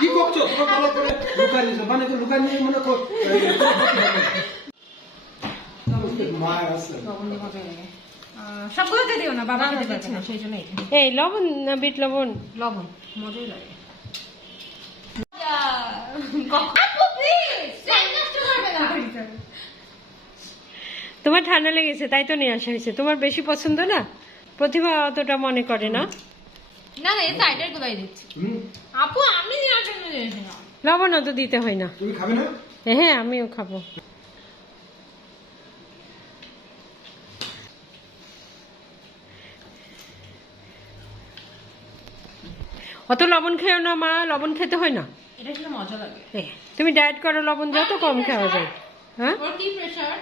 কি করছ? তোমার ভালো করে লুকাই নিছো মানে তো লুকাই নিয়ে মনে কর। এই, মা আছে লবণ দিয়ে মজা লাগে আহ, সবগুলোতে দিও না বাবা খেতে পারছে না। সেই জন্য এই লবণ না বিট লবণ? লবণ মজাই লাগে। তোমার ঠান্ডা লেগেছে তাই তো নিয়ে আসা হয়েছে। তোমার বেশি পছন্দ না? প্রতিভা অতটা মনে করে না। না না এই সাইডের গুলাই দিচ্ছি। আপু আমি নেওয়ার জন্য দিয়েছি না। লবণ অত দিতে হয় না। তুমি খাবে না? হ্যাঁ আমিও খাব। অত লবণ খেও না মা লবণ খেতে হয় না? এটা খেলে মজা লাগে। তুমি ডায়েট করো লবণ যত কম খাওয়া যায়। হ্যাঁ? ওর কি প্রেশার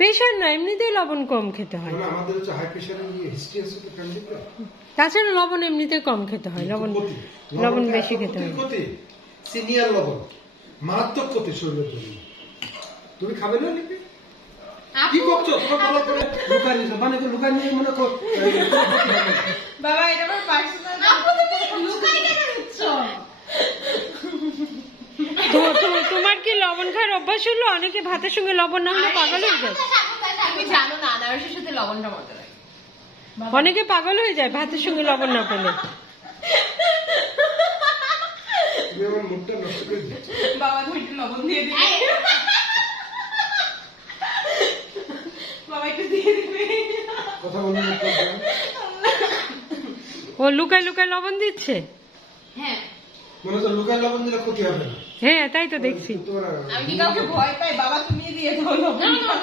প্রেশার না এমনিতেই লবণ কম খেতে হয়। মানে আমাদের হচ্ছে হাই প্রেশারের হিস্ট্রি আছে তো তাছাড়া লবণ এমনিতেই কম খেতে হয় লবণ লবণ বেশি খেতে হয়। ক্ষতি? সিনিয়র লবণ। মারাত্মক ক্ষতি শরীরের জন্য। তুমি খাবে না নাকি? কি করছ? তোমার ভালো করে লুকাই নিছো মানে তো লুকাই নিয়ে মনে কর বাবা এটা আমার পার্সোনাল লুকাই কেন দিচ্ছ তো- তো- তোমার কি লবণ খাওয়ার অভ্যাস হলো? অনেকে ভাতের সঙ্গে লবণ না হলে পাগল হয়ে যায় তুমি জানো না আনারসের সাথে লবণটা মজা লাগে। অনেকে পাগল হয়ে যায় ভাতের সঙ্গে লবণ না পেলে। বাবা একটু লবণ দিয়ে দিবে। বাবা একটু দিয়ে দিবে। ও লুকায় লুকায় লবণ দিচ্ছে? হ্যাঁ। মনে হচ্ছে লুকাই লবণ দিলে ক্ষতি হবে না। হ্যাঁ তাই তো দেখছি। আমি কি কাউকে ভয় পাই? বাবা তুমি দিয়ে দাও না না।